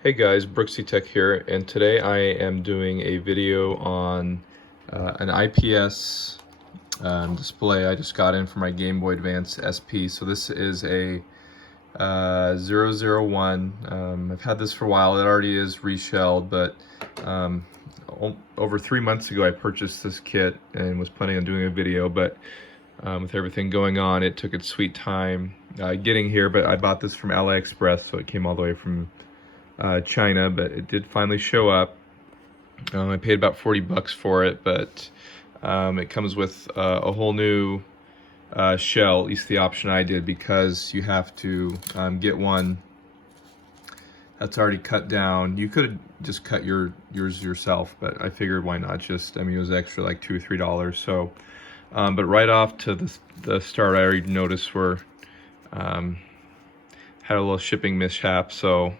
Hey guys, Brooksy Tech here, and today I am doing a video on an IPS display I just got in for my Gameboy Advance SP. So this is a 001. I've had this for a while. It already is reshelled, but over 3 months ago I purchased this kit and was planning on doing a video, but with everything going on, it took its sweet time getting here. But I bought this from Aliexpress, so it came all the way from China, but it did finally show up. I paid about 40 bucks for it, but it comes with a whole new shell, at least the option I did, because you have to get one that's already cut down. You could just cut yours yourself, but I figured why not just, I mean, it was extra like $2 or $3. So, but right off to the start, I already noticed we're had a little shipping mishap, so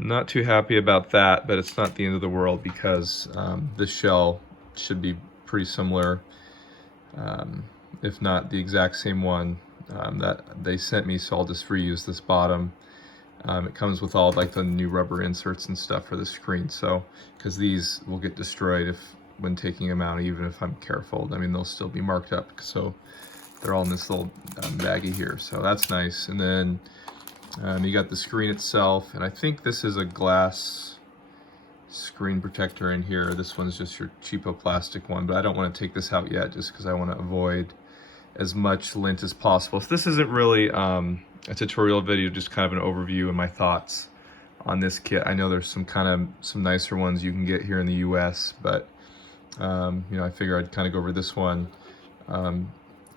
not too happy about that, but it's not the end of the world because this shell should be pretty similar, if not the exact same one that they sent me, so I'll just reuse this bottom. It comes with all like the new rubber inserts and stuff for the screen, so because these will get destroyed when taking them out, even if I'm careful. I mean, they'll still be marked up, so they're all in this little baggie here, so that's nice. And then you got the screen itself, and I think this is a glass screen protector in here. This one's just your cheapo plastic one, but I don't want to take this out yet just because I want to avoid as much lint as possible. So this isn't really a tutorial video, just kind of an overview and my thoughts on this kit. I know there's some nicer ones you can get here in the US, but you know, I figure I'd kind of go over this one.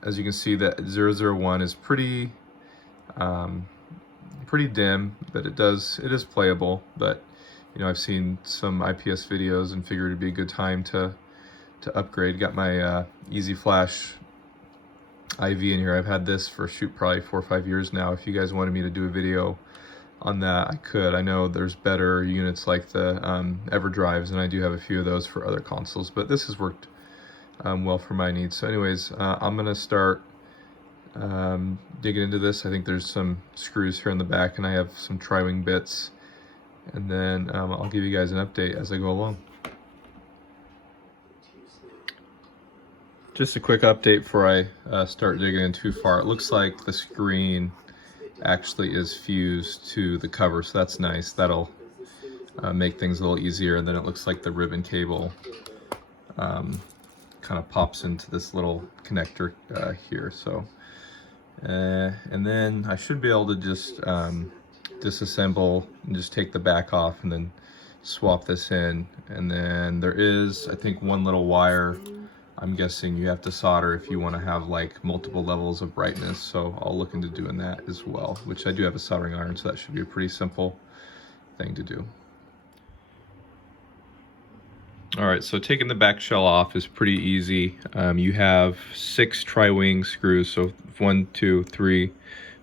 As you can see, that 001 is pretty dim, but it is playable. But you know, I've seen some IPS videos and figured it'd be a good time to upgrade. Got my Easy Flash IV in here. I've had this for probably 4 or 5 years now. If you guys wanted me to do a video on that, I could. I know there's better units like the EverDrives, and I do have a few of those for other consoles, but this has worked well for my needs. So anyways, I'm gonna start digging into this. I think there's some screws here in the back, and I have some tri-wing bits, and then I'll give you guys an update as I go along. Just a quick update before I start digging in too far. It looks like the screen actually is fused to the cover, so that's nice. That'll make things a little easier. And then it looks like the ribbon cable kind of pops into this little connector here. So and then I should be able to just disassemble and just take the back off and then swap this in. And then there is, I think, one little wire I'm guessing you have to solder if you want to have like multiple levels of brightness, so I'll look into doing that as well, which I do have a soldering iron, so that should be a pretty simple thing to do. Alright, so taking the back shell off is pretty easy. You have 6 tri-wing screws, so 1, 2, 3,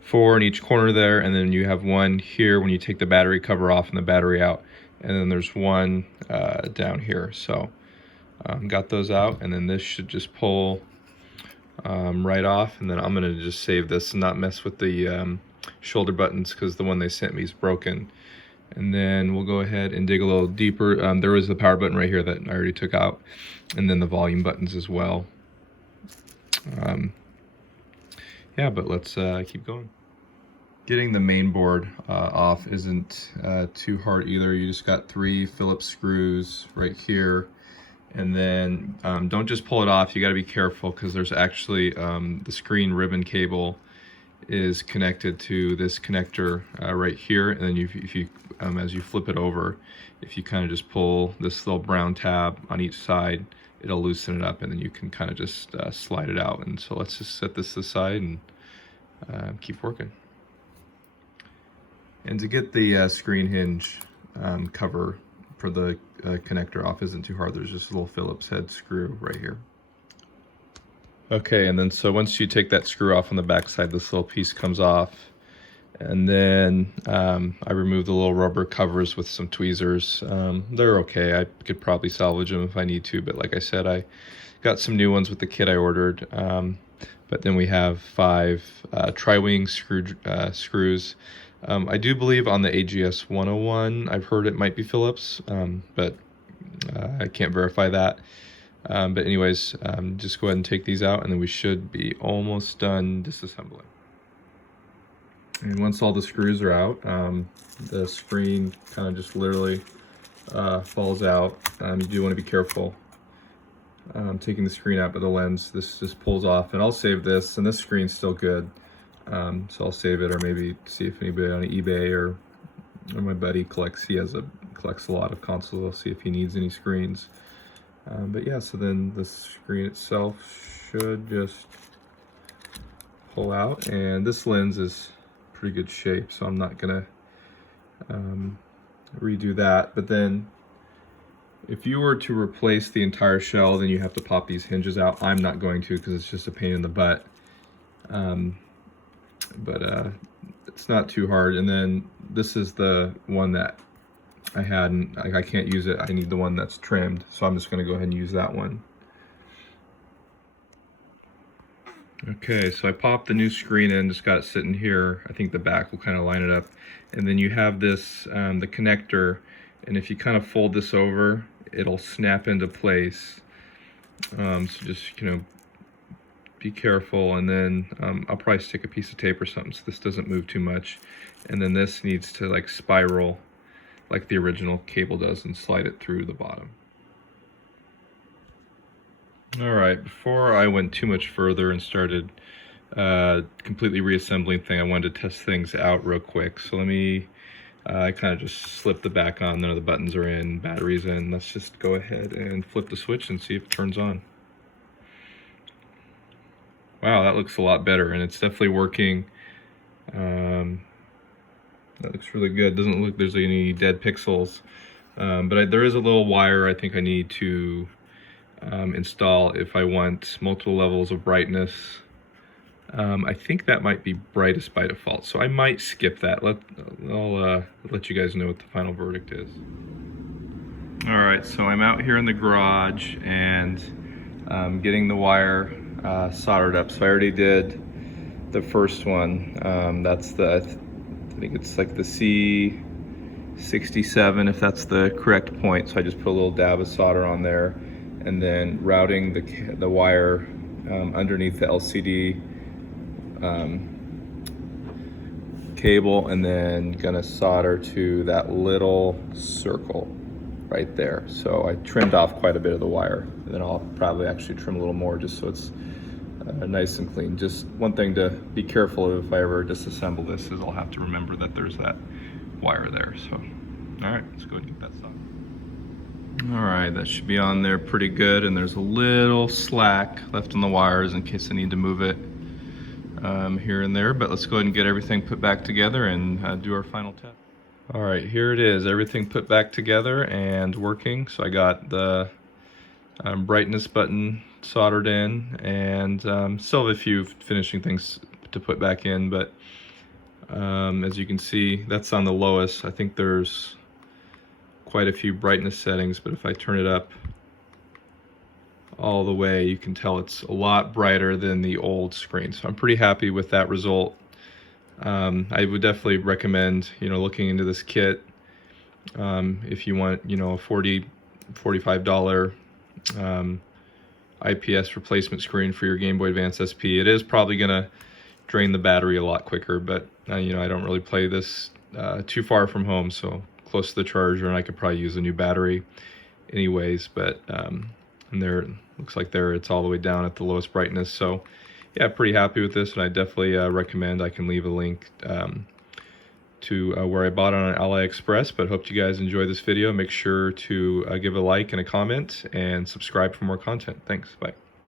4 in each corner there, and then you have one here when you take the battery cover off and the battery out, and then there's one down here. So got those out, and then this should just pull right off, and then I'm gonna just save this and not mess with the shoulder buttons because the one they sent me is broken. And then we'll go ahead and dig a little deeper. There was the power button right here that I already took out, and then the volume buttons as well. Yeah, but let's keep going. Getting the main board off isn't too hard either. You just got 3 Phillips screws right here. And then don't just pull it off. You got to be careful because there's actually the screen ribbon cable is connected to this connector right here. And then if you as you flip it over, if you kind of just pull this little brown tab on each side, it'll loosen it up, and then you can kind of just slide it out. And so let's just set this aside and keep working. And to get the screen hinge cover for the connector off isn't too hard. There's just a little Phillips head screw right here. Okay, and then so once you take that screw off on the back side, this little piece comes off, and then I removed the little rubber covers with some tweezers. They're okay. I could probably salvage them if I need to, but like I said, I got some new ones with the kit I ordered. But then we have 5 tri-wing screws. I do believe on the AGS 101, I've heard it might be Phillips, but I can't verify that. But anyways, just go ahead and take these out, and then we should be almost done disassembling. And once all the screws are out, the screen kind of just literally falls out. You do want to be careful taking the screen out, but the lens, this just pulls off. And I'll save this, and this screen's still good. So I'll save it, or maybe see if anybody on eBay or my buddy collects a lot of consoles. I'll see if he needs any screens. But yeah, so then the screen itself should just pull out, and this lens is pretty good shape, so I'm not gonna redo that. But then if you were to replace the entire shell, then you have to pop these hinges out. I'm not going to, because it's just a pain in the butt. But it's not too hard. And then this is the one that I had, and I can't use it. I need the one that's trimmed, so I'm just going to go ahead and use that one. Okay, so I popped the new screen in, just got it sitting here. I think the back will kind of line it up. And then you have this, the connector, and if you kind of fold this over, it'll snap into place. So just, you know, be careful. And then I'll probably stick a piece of tape or something so this doesn't move too much. And then this needs to like spiral like the original cable does and slide it through the bottom. All right, before I went too much further and started completely reassembling thing, I wanted to test things out real quick. So let me, I kind of just slip the back on, none of the buttons are in, batteries in. Let's just go ahead and flip the switch and see if it turns on. Wow, that looks a lot better, and it's definitely working. That looks really good. Doesn't look there's any dead pixels, but there is a little wire I think I need to install if I want multiple levels of brightness. I think that might be brightest by default, so I might skip that. I'll let you guys know what the final verdict is. All right, so I'm out here in the garage and getting the wire soldered up. So I already did the first one. That's the, I think it's like the C67, if that's the correct point. So I just put a little dab of solder on there, and then routing the wire underneath the LCD cable, and then gonna solder to that little circle right there. So I trimmed off quite a bit of the wire, and then I'll probably actually trim a little more just so it's nice and clean. Just one thing to be careful of if I ever disassemble this is I'll have to remember that there's that wire there. So, all right, let's go ahead and get that soldered. All right, that should be on there pretty good, and there's a little slack left on the wires in case I need to move it here and there, but let's go ahead and get everything put back together and do our final test. All right, here it is, everything put back together and working. So I got the brightness button soldered in, and still have a few finishing things to put back in, but as you can see, that's on the lowest. I think there's quite a few brightness settings, but if I turn it up all the way, you can tell it's a lot brighter than the old screen. So I'm pretty happy with that result. I would definitely recommend, you know, looking into this kit if you want, you know, a $45 IPS replacement screen for your Gameboy Advance SP. It is probably gonna drain the battery a lot quicker, but you know, I don't really play this too far from home, so close to the charger, and I could probably use a new battery anyways. But and there, looks like there it's all the way down at the lowest brightness. So yeah, pretty happy with this, and I definitely recommend. I can leave a link to where I bought it on Aliexpress, but hope you guys enjoy this video. Make sure to give a like and a comment and subscribe for more content. Thanks, bye.